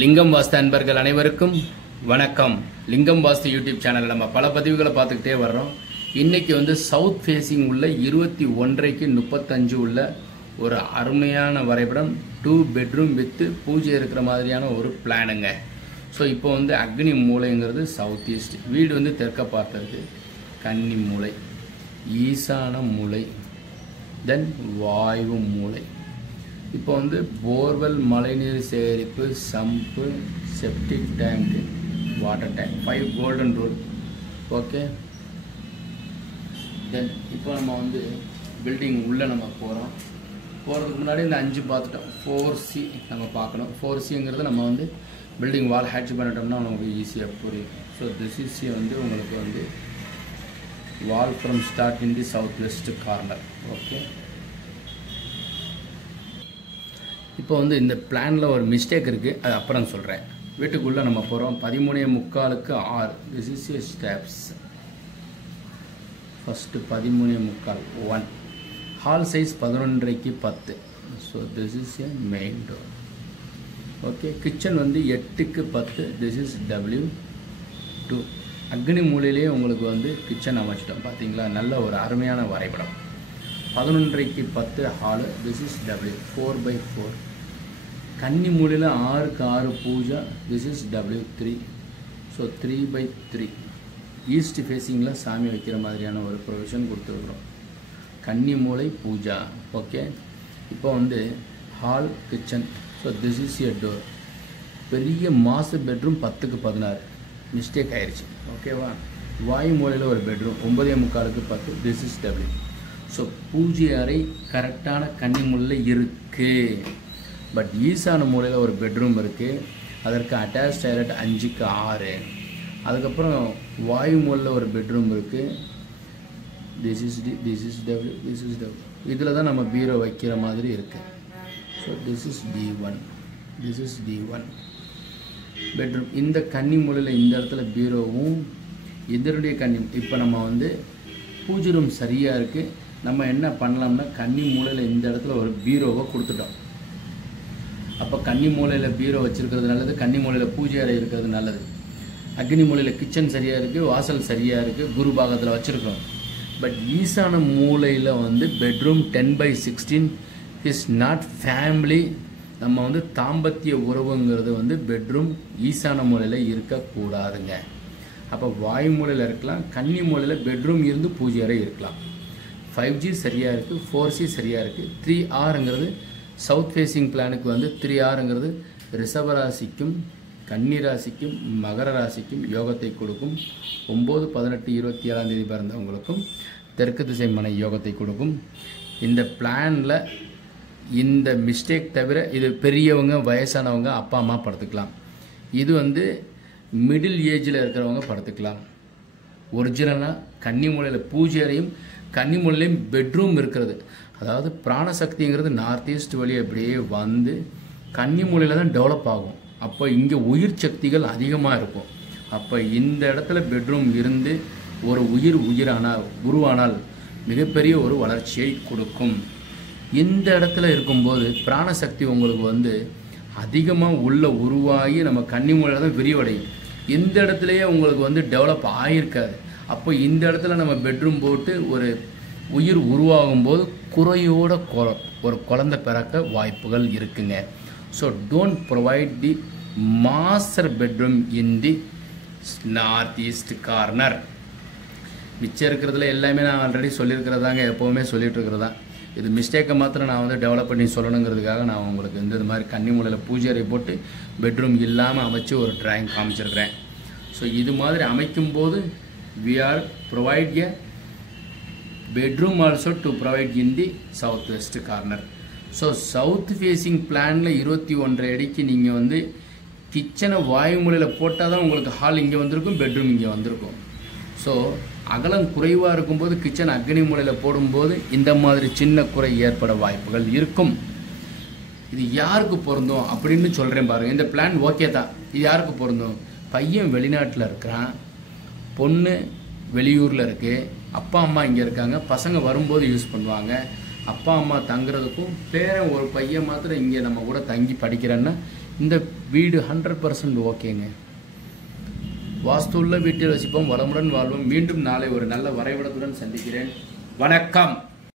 லிங்கம் வாஸ்து அன்பர்கள் அனைவருக்கும் வணக்கம். லிங்கம் வாஸ்து யூடியூப் சேனலில் நம்ம பல பதிவுகளை பார்த்துக்கிட்டே வர்றோம். இன்னைக்கு வந்து சவுத் ஃபேஸிங் உள்ள 21:30க்கு 35 உள்ள ஒரு அருமையான வரைபடம் 2 பெட்ரூம் வித் பூஜை இருக்கிற மாதிரியான ஒரு பிளானுங்க. ஸோ இப்போ வந்து அக்னி மூலைங்கிறது சவுத் ஈஸ்ட், வீடு வந்து தெற்க பார்த்துருக்கு, கன்னி மூலை, ஈசான மூலை, தென் வாயு மூலை. இப்போ வந்து போர்வெல், மழைநீர் சேகரிப்பு, sump, septic tank, water tank, 5 golden rule. Okay, then இப்போ நம்ம வந்து பில்டிங் உள்ளே நம்ம போகிறதுக்கு முன்னாடி இந்த 5 பார்த்துட்டோம். 4C நம்ம பார்க்கணும். 4Cங்கிறது நம்ம வந்து பில்டிங் வால் ஹேட்ச் பண்ணிட்டோம்னா நமக்கு ஈஸியாக புரியும். ஸோ திஸ் இஸ் வந்து உங்களுக்கு வந்து wall from start in the south west corner. Okay, இப்போ வந்து இந்த பிளானில் ஒரு மிஸ்டேக் இருக்குது, அது அப்புறம் சொல்கிறேன். வீட்டுக்குள்ளே நம்ம போகிறோம். 13:45க்கு 6. This is a steps. First 13:45 1. Hall size 11:30க்கு 10. So this is a main door. Okay, kitchen வந்து 8க்கு 10. This is W2. அக்னி மூலையிலேயே உங்களுக்கு வந்து கிச்சன் அமைச்சிட்டோம். பார்த்தீங்களா, நல்ல ஒரு அருமையான வரைபடம். 11:30க்கு 10 ஹாலு. This is W 4/4. கன்னி மூலையில் 6க்கு 6 puja. This is W3. So 3/3. East ஃபேஸிங்கில் சாமி வைக்கிற மாதிரியான ஒரு ப்ரொவிஷன் கொடுத்துருக்குறோம். கன்னி மூலை பூஜா. ஓகே, இப்போ வந்து hall, kitchen. So this is a door. பெரிய மாஸ்டர் பெட்ரூம் 10க்கு 16. மிஸ்டேக் ஆயிடுச்சு. ஓகேவா. வாயு மூலையில் ஒரு பெட்ரூம் 9:45க்கு 10. This is W. ஸோ பூஜை அறை கரெக்டான கன்னி மூலையில் இருக்குது. பட் ஈசான மூலையில் ஒரு பெட்ரூம் இருக்குது, அதற்கு அட்டாச் டாய்லெட் 5க்கு 6. அதுக்கப்புறம் வாயு மூலையில் ஒரு பெட்ரூம் இருக்குது. This is W. This is W. இதில் தான் நம்ம பீரோ வைக்கிற மாதிரி இருக்குது. So this is D1. This is D1 bedroom. இந்த கன்னி மூலையில் இந்த இடத்துல பீரோவும் இதனுடைய கன்னி. இப்போ நம்ம வந்து பூஜை ரூம் சரியாக இருக்குது. நம்ம என்ன பண்ணலாம்னா கன்னி மூலையில் இந்த இடத்துல ஒரு பீரோவை கொடுத்துட்டோம். அப்போ கன்னி மூலையில் பீரோ வச்சுருக்கிறது நல்லது, கன்னி மூலையில் பூஜை அறை இருக்கிறது நல்லது. அக்னி மூலையில் கிச்சன் சரியாக இருக்குது, வாசல் சரியாக இருக்குது, குரு பாகத்தில் வச்சுருக்கோம். பட் ஈசான மூலையில் வந்து பெட்ரூம் 10/16 இஸ் நாட் ஃபேமிலி. நம்ம வந்து தாம்பத்திய உறவுங்கிறது வந்து பெட்ரூம் ஈசான மூலையில் இருக்கக்கூடாதுங்க. அப்போ வாயு மூலையில் இருக்கலாம், கன்னி மூலையில் பெட்ரூம் இருந்து பூஜை அறை இருக்கலாம். 5G சரியாக இருக்குது, 4C சரியாக இருக்குது. 3Rங்கிறது சவுத் ஃபேஸிங் பிளானுக்கு வந்து 3Rங்கிறது ரிஷப ராசிக்கும் கன்னி ராசிக்கும் மகர ராசிக்கும் யோகத்தை கொடுக்கும். 9, 18, 27 பிறந்தவங்களுக்கும் தெற்கு திசை மனை யோகத்தை கொடுக்கும். இந்த பிளானில் இந்த மிஸ்டேக் தவிர இது பெரியவங்க, வயசானவங்க, அப்பா அம்மா படுத்துக்கலாம். இது வந்து மிடில் ஏஜில் இருக்கிறவங்க படுத்துக்கலாம். ஒரிஜினலாக கன்னி மூலையில் பூஜை அறையும் கன்னி மூலையிலையும் பெட்ரூம் இருக்கிறது. அதாவது பிராணசக்திங்கிறது நார்த் ஈஸ்ட் வழி அப்படியே வந்து கன்னி மூலையில் தான் டெவலப் ஆகும். அப்போ இங்கே உயிர் சக்திகள் அதிகமாக இருக்கும். அப்போ இந்த இடத்துல பெட்ரூம் இருந்து ஒரு உருவானால் மிகப்பெரிய ஒரு வளர்ச்சியை கொடுக்கும். இந்த இடத்துல இருக்கும்போது பிராணசக்தி உங்களுக்கு வந்து அதிகமாக உள்ள உருவாகி நம்ம கன்னி மூலையில் தான் விரிவடையும். இந்த இடத்துலையே உங்களுக்கு வந்து டெவலப் ஆகியிருக்காது. அப்போ இந்த இடத்துல நம்ம பெட்ரூம் போட்டு ஒரு உயிர் உருவாகும் போது குறையோட ஒரு குழந்தை பிறக்க வாய்ப்புகள் இருக்குங்க. So don't provide the master bedroom in the north east corner. மிச்சம் இருக்கிறதுல எல்லாமே நான் ஆல்ரெடி சொல்லியிருக்கிறதாங்க, எப்போவுமே சொல்லிட்டு இருக்கிறதா. இது மிஸ்டேக்கை மாத்திரம் நான் வந்து டெவலப் பண்ணி சொல்லணுங்கிறதுக்காக நான் உங்களுக்கு இந்த மாதிரி கன்னி மூலையில் பூஜை அறை போட்டு பெட்ரூம் இல்லாமல் அமைச்சு ஒரு ட்ராயிங் காமிச்சிருக்கிறேன். ஸோ இது மாதிரி அமைக்கும்போது we are provide a bedroom also to provide in the southwest corner. So south facing பிளானில் 21:30 அடிக்கு நீங்கள் வந்து கிச்சனை வாயு மூலையில் போட்டால் தான் உங்களுக்கு ஹால் இங்கே வந்திருக்கும், பெட்ரூம் இங்கே வந்திருக்கும். ஸோ அகலம் குறைவாக இருக்கும்போது கிச்சன் அக்னி மூலையில் போடும்போது இந்த மாதிரி சின்ன குறை ஏற்பட வாய்ப்புகள் இருக்கும். இது யாருக்கு பொருந்தும் அப்படின்னு சொல்கிறேன் பாருங்கள். இந்த பிளான் ஓகே தான். இது யாருக்கு பொருந்தும்? பையன் வெளிநாட்டில் இருக்கிறான், பொண்ணு வெளியூரில் இருக்குது, அப்பா அம்மா இங்கே இருக்காங்க, பசங்க வரும்போது யூஸ் பண்ணுவாங்க. அப்பா அம்மா தங்குறதுக்கும் பேரன் ஒரு பையன் மாத்திரம் இங்கே நம்ம கூட தங்கி படிக்கிறேன்னா இந்த வீடு 100% ஓகேங்க. வாஸ்துள்ள வீட்டில் வசிப்போம், வளமுடன் வாழ்வோம். மீண்டும் நாளை ஒரு நல்ல வரைபடத்துடன் சந்திக்கிறேன். வணக்கம்.